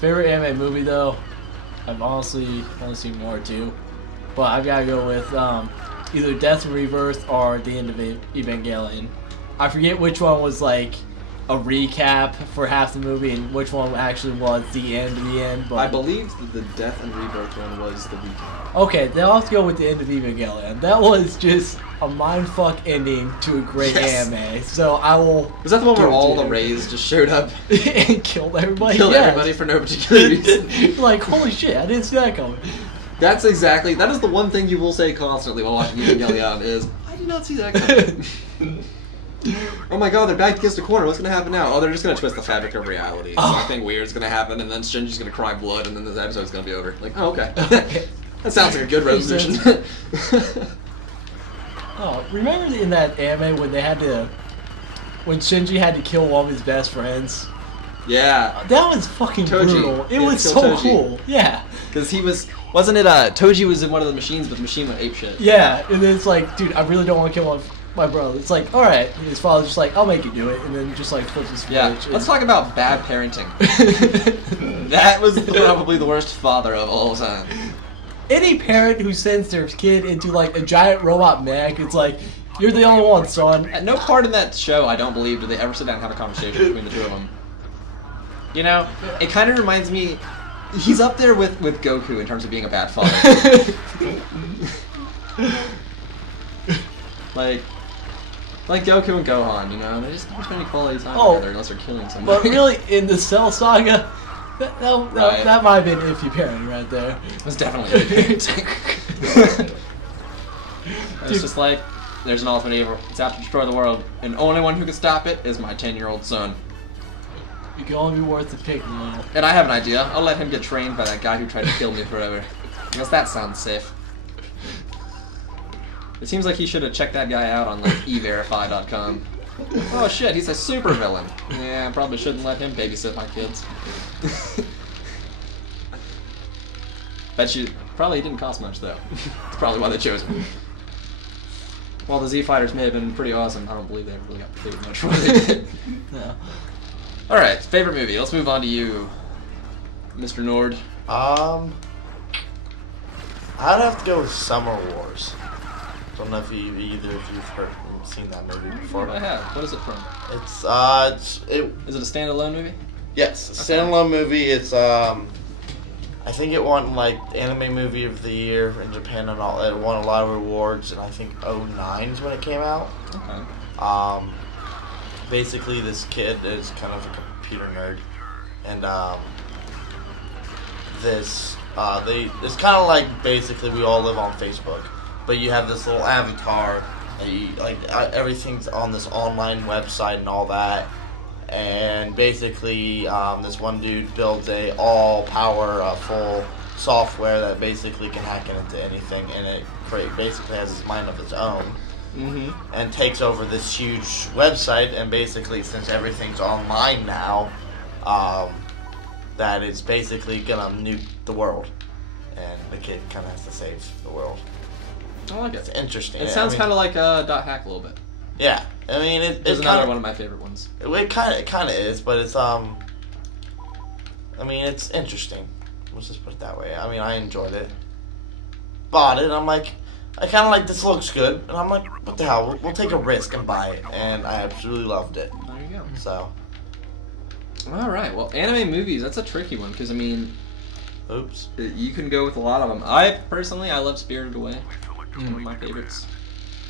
Favorite anime movie though, I've honestly only seen one or two, but I've got to go with either Death and Rebirth or The End of Evangelion. I forget which one was like a recap for half the movie and which one actually was the end of the end. But I believe that the Death and Rebirth one was the recap. Okay, then I'll have to go with The End of Evangelion. That was just a mindfuck ending to a great anime. So I will. Was that the one where all the Rays just showed up and killed everybody? Killed everybody for no particular reason. Like, holy shit, I didn't see that coming. That is the one thing you will say constantly while watching Evangelion is, I did not see that coming. Oh my god, they're back against the corner. What's going to happen now? Oh, they're just going to twist the fabric of reality. Something weird's going to happen, and then Shinji's going to cry blood, and then this episode's going to be over. Like, oh, okay. That sounds like a good resolution. Oh, remember in that anime when Shinji had to kill one of his best friends? Yeah. That was fucking brutal. It was so cool. Yeah. Because wasn't it, Toji was in one of the machines, but the machine went apeshit. Yeah, and then it's like, dude, I really don't want to kill my brother. It's like, alright. His father's just like, I'll make you do it, and then just like flips his switch. Yeah, let's talk about bad parenting. That was probably the worst father of all time. Any parent who sends their kid into like a giant robot mech, it's like, you're the only one, son. At no part in that show, I don't believe, did they ever sit down and have a conversation between the two of them. You know, it kind of reminds me, he's up there with Goku in terms of being a bad father. like Goku and Gohan, you know, they just don't spend any quality time together unless they're killing somebody. But really, in the Cell Saga, that might have been iffy parenting right there. It was definitely iffy parenting. It's just like, there's an ultimate evil. It's out to destroy the world, and the only one who can stop it is my 10-year-old son. You can only be worth the pick, man. And I have an idea. I'll let him get trained by that guy who tried to kill me forever. Because that sounds safe. It seems like he should have checked that guy out on like everify.com. Oh shit, he's a supervillain. Yeah, I probably shouldn't let him babysit my kids. Bet you probably didn't cost much though. That's probably why they chose him. While the Z Fighters may have been pretty awesome, I don't believe they ever really got paid much for what they did. No. Alright, favorite movie. Let's move on to you, Mr. Nord. I'd have to go with Summer Wars. Don't know if either of you've seen that movie before. I have. What is it from? Is it a standalone movie? Yes, a standalone movie. It's I think it won like Anime Movie of the Year in Japan and all. It won a lot of awards, and I think '09 is when it came out. Okay. Basically, this kid is kind of a computer nerd, and it's kind of like basically we all live on Facebook, but you have this little avatar, and you, like everything's on this online website and all that, and basically this one dude builds a all-power full software that basically can hack into anything, and it basically has its mind of its own. And takes over this huge website, and basically, since everything's online now, that it's basically gonna nuke the world, and the kid kind of has to save the world. I like it. It's interesting. It sounds kind of like Dot Hack a little bit. Yeah, I mean it's another one of my favorite ones. It kind of is, but it's I mean it's interesting. Let's just put it that way. I mean I enjoyed it, bought it, and I'm like. I kind of like, this looks good, and I'm like, what the hell, we'll take a risk and buy it, and I absolutely loved it. There you go. So. Alright, well, anime movies, that's a tricky one, because, I mean, Oops. You can go with a lot of them. I love Spirited Away. One of my favorites.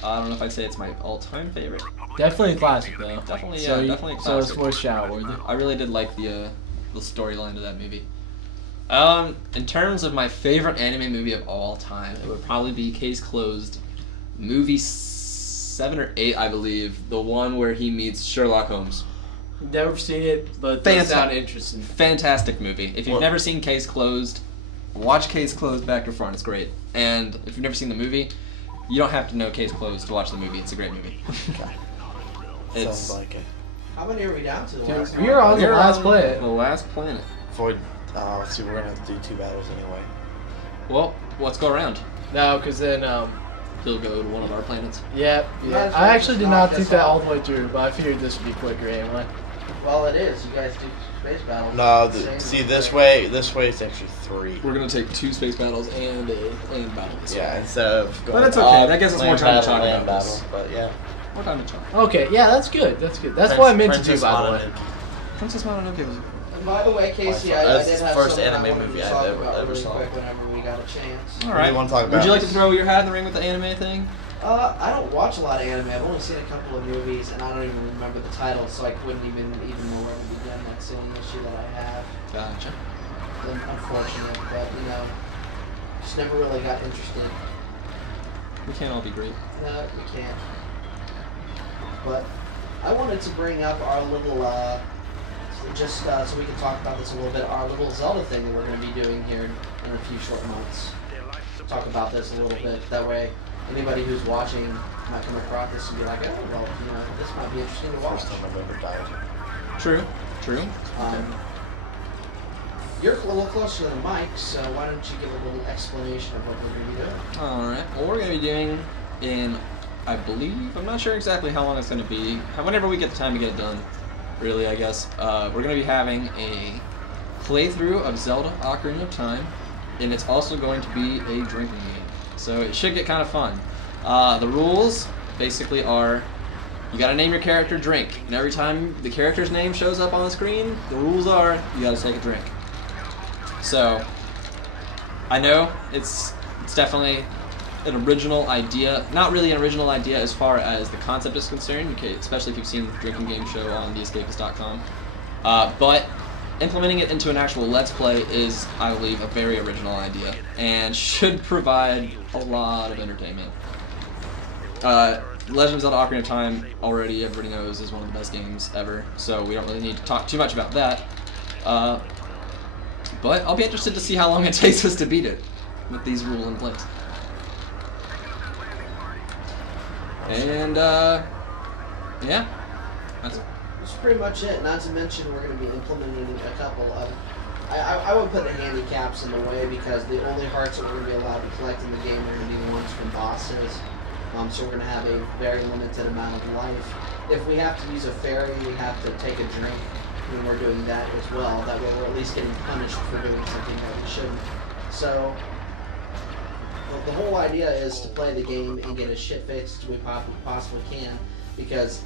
I don't know if I'd say it's my all-time favorite. Definitely a classic, though. Definitely, yeah, definitely a classic. So it's more shout-worthy. I really did like the storyline of that movie. In terms of my favorite anime movie of all time, it would probably be Case Closed, movie 7 or 8, I believe, the one where he meets Sherlock Holmes. Never seen it, but it sounds interesting. Fantastic movie. If you've never seen Case Closed, watch Case Closed back to front. It's great. And if you've never seen the movie, you don't have to know Case Closed to watch the movie. It's a great movie. Okay. Sounds like it. How many are we down to? We are on the last planet. The last planet. Let's see, we're gonna have to do 2 battles anyway. Well, let's go around. No, because then he'll go to one of our planets. Yeah. I actually did not think that all the way through, but I figured this would be quicker anyway. Well, it is. You guys do space battles. No, Same see with this the- way. This way it's actually 3. We're gonna take 2 space battles and a land battle. This Yeah, way. instead of. But that's okay, that gives us more land time to battle, talk land about this. battle, But yeah. More time to talk. Okay, yeah, that's good. That's good. That's what I meant to do, Princess by the way. Mononoke. Princess Mononoke was. And by the way, Casey, I That's did the have first something anime I wanted movie to I've talk ever about really saw. quick whenever we got a chance. All What do you want to talk about? Would you like to throw your hat in the ring with the anime thing? I don't watch a lot of anime. I've only seen a couple of movies, and I don't even remember the titles, so I couldn't even know where to begin. That's the only issue that I have. Gotcha. Unfortunate, but just never really got interested. We can't all be great. No, we can't. But I wanted to bring up our little, just so we can talk about this a little bit, our little Zelda thing that we're going to be doing here in a few short months. Talk about this a little bit. That way, anybody who's watching might come across this and be like, oh, well, this might be interesting to watch. First time I've ever died. True. True. You're a little closer to the mic, so why don't you give a little explanation of what we're going to be doing? Alright. What we're going to be doing in, I believe, I'm not sure exactly how long it's going to be. Whenever we get the time to get it done, really, I guess. We're going to be having a playthrough of Zelda Ocarina of Time, and it's also going to be a drinking game. So it should get kind of fun. The rules basically are, you gotta name your character Drink, and every time the character's name shows up on the screen, the rules are, you gotta take a drink. So, I know it's definitely an original idea, not really an original idea as far as the concept is concerned, especially if you've seen the drinking game show on theescapist.com, but implementing it into an actual Let's Play is, I believe, a very original idea, and should provide a lot of entertainment. Legend of Zelda Ocarina of Time, already everybody knows, is one of the best games ever, so we don't really need to talk too much about that. But I'll be interested to see how long it takes us to beat it, with these rules in place. And, yeah. That's pretty much it. Not to mention we're going to be implementing a couple of... I would put the handicaps in the way because the only hearts that we're going to be allowed to collect in the game are going to be the ones from bosses. So we're going to have a very limited amount of life. If we have to use a fairy, we have to take a drink when we're doing that as well. That way we're at least getting punished for doing something that we shouldn't. So the whole idea is to play the game and get as shit-faced as we possibly can, because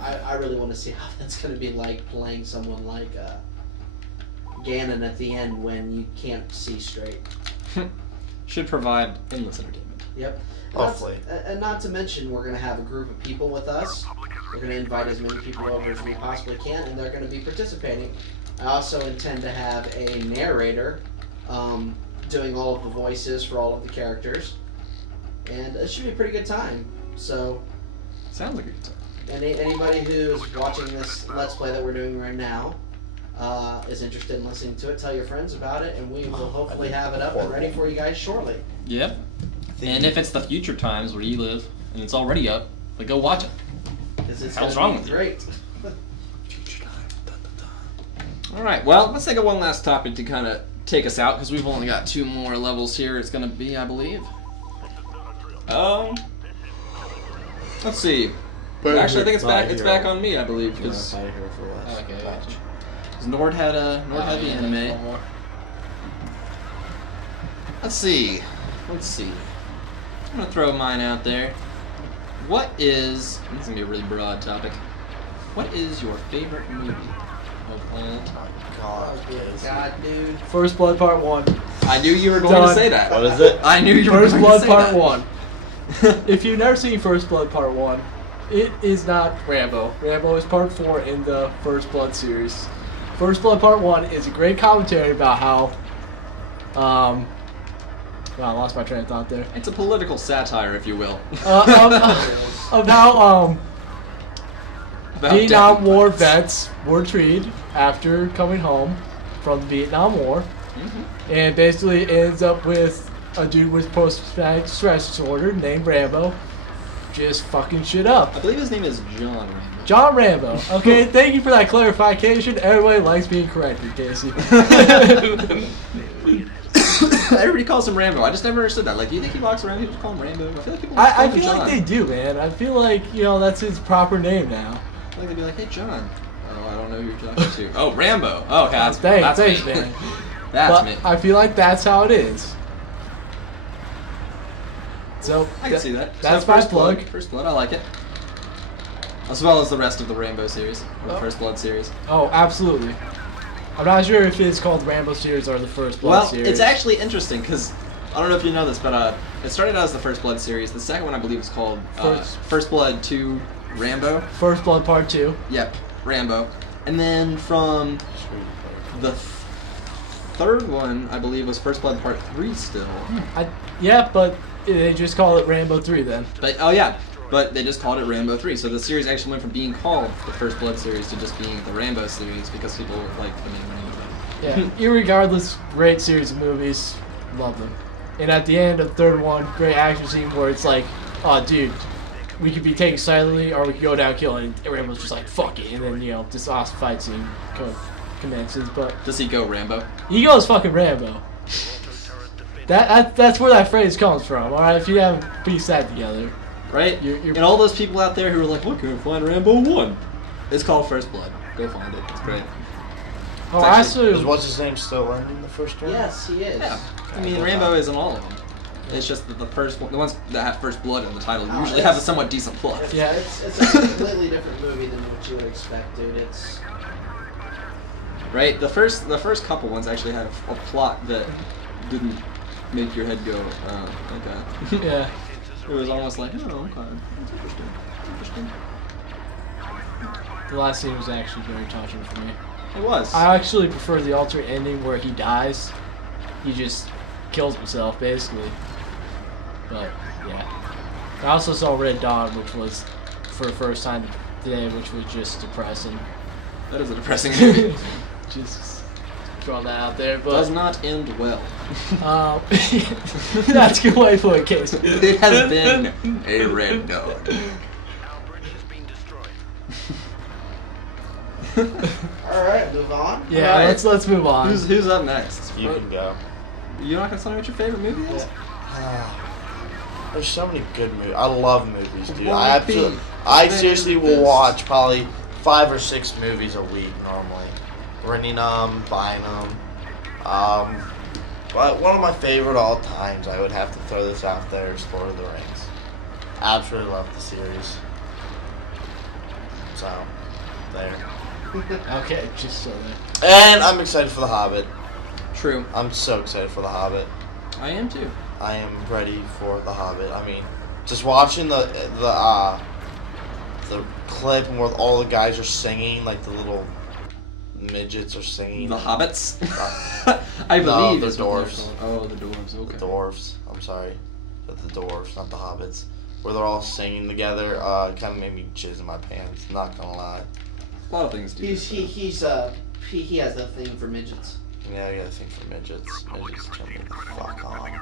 I really want to see how that's going to be like playing someone like Ganon at the end when you can't see straight. Should provide endless entertainment. Yep. Hopefully. And not to mention, we're going to have a group of people with us. We're going to invite as many people over as we possibly can, and they're going to be participating. I also intend to have a narrator doing all of the voices for all of the characters. And it should be a pretty good time. So, Sounds like a good time. anybody who is watching this Let's Play that we're doing right now is interested in listening to it, tell your friends about it, and we will hopefully have it up and ready for you guys shortly. Yep. And if it's the future times where you live, and it's already up, like, go watch it. How's wrong with you? Great. Alright, well, let's take one last topic to kind of take us out, because we've only got 2 more levels here. It's going to be, I believe. Let's see. Actually, I think it's back on me, I believe, because Here for last Okay. match. Nord had the anime. Let's see. I'm gonna throw mine out there. What is? This is gonna be a really broad topic. What is your favorite movie of all time? God, Oh, good Casey. God, dude. First Blood Part 1. I knew you were going Done. to say that. What is it? I knew you were First going Blood to say Part that. 1. If you've never seen First Blood Part 1, it is not Rambo. Rambo is Part 4 in the First Blood series. First Blood Part 1 is a great commentary about how... well, I lost my train of thought there. It's a political satire, if you will. Of how About Vietnam death War fights. vets were treated after coming home from the Vietnam War. Mm-hmm. And basically ends up with a dude with post-traumatic stress disorder named Rambo just fucking shit up. I believe his name is John Rambo. John Rambo. Okay, thank you for that clarification. Everybody likes being corrected, Casey. Everybody calls him Rambo. I just never understood that. Like, do you think he walks around people just call him Rambo? I feel like people I call him feel John. like they do, man. I feel like, that's his proper name now. Like they'd be like, hey, John. Oh, I don't know who you're talking to. Oh, Rambo. Oh, okay, that's Thanks, me. man. That's But me. I feel like that's how it is. So I can see that. That's so my First plug. Blood. First Blood, I like it. As well as the rest of the Rambo series, or the First Blood series. Oh, absolutely. I'm not sure if it's called the Rambo series or the First Blood Well, series. it's actually interesting because I don't know if you know this, but it started out as the First Blood series. The second one, I believe, is called First Blood 2 Rambo. First Blood Part 2. Yep, Rambo. And then from the third one, I believe, was First Blood Part 3 still. Yeah, but they just call it Rambo 3 then. But oh yeah, but they just called it Rambo 3. So the series actually went from being called the First Blood series to just being the Rambo series because people like the main one anyway. Yeah, irregardless, great series of movies. Love them. And at the end of the third one, great action scene where it's like, oh, dude, we could be taken silently or we could go down killing. And Rambo's just like, fuck it. And then, this awesome fight scene commences. But Does he go Rambo? he goes fucking Rambo. That's where that phrase comes from, alright? If you haven't pieced that together. Right? You're- And all those people out there who are like, look, I find Rambo 1. It's called First Blood. Go find it. It's great. Oh, It's actually, Is what's his name still in the first one? Yes, he is. Yeah. I Okay, mean, well Rambo done. is in all of them. It's just that the first one, the ones that have First Blood in the title Oh, usually it's- have a somewhat decent plot. Yeah. It's a completely different movie than what you would expect, dude. It's Right? The first couple ones actually have a plot that didn't make your head go, okay. yeah. It was almost like, oh, okay, that's interesting. Interesting. The last scene was actually very touching for me. It was. I actually prefer the alternate ending where he dies. He just kills himself, basically. But, yeah. I also saw Red Dawn, which was, for the first time today, which was just depressing. That is a depressing movie. Just throwing that out there, Does but... not end well. That's a good way to put it, Casey. It has been a Red Dawn. alright, move on. Yeah, Alright. let's move on. Who's up next? You can go. You're not gonna tell me what your favorite movie is? There's so many good movies. I love movies, dude. What I be seriously will this? watch probably 5 or 6 movies a week normally. Renting them, buying them. But one of my favorite all times, I would have to throw this out there, is Lord of the Rings. Absolutely love the series. So, there. Okay, just so that. And I'm excited for The Hobbit. True. I'm so excited for The Hobbit. I am too. I am ready for The Hobbit. I mean, just watching the clip where all the guys are singing, like the little midgets are singing. The Hobbits? I No, believe the is what they're dwarves. called. Oh, the dwarves. Okay. The dwarves. I'm sorry, but the dwarves, not the hobbits. Where they're all singing together. It kind of made me jizz in my pants. Not gonna lie. A lot of things do. He has a thing for midgets. Yeah, I got a thing for midgets. Midgets turn me the fuck on.